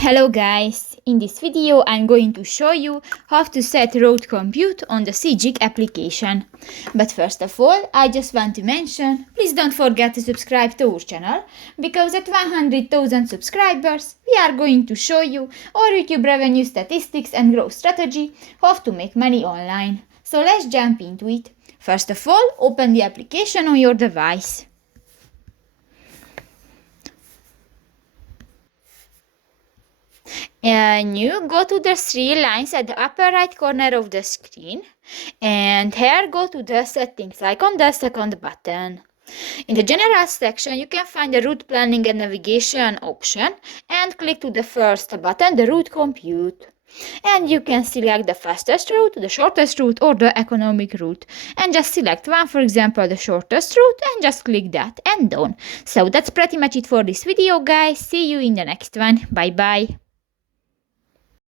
Hello guys, in this video I'm going to show you how to set road compute on the Sygic application. But first of all, I just want to mention, please don't forget to subscribe to our channel, because at 100,000 subscribers we are going to show you our YouTube revenue statistics and growth strategy, how to make money online. So let's jump into it. First of all, open the application on your device. And you go to the three lines at the upper right corner of the screen, and here go to the settings icon, the second button. In the general section you can find the route planning and navigation option, and click to the first button, the route compute. And you can select the fastest route, the shortest route, or the economic route, and just select one, for example the shortest route, and just click that and done. So that's pretty much it for this video guys. See you in the next one. Bye bye.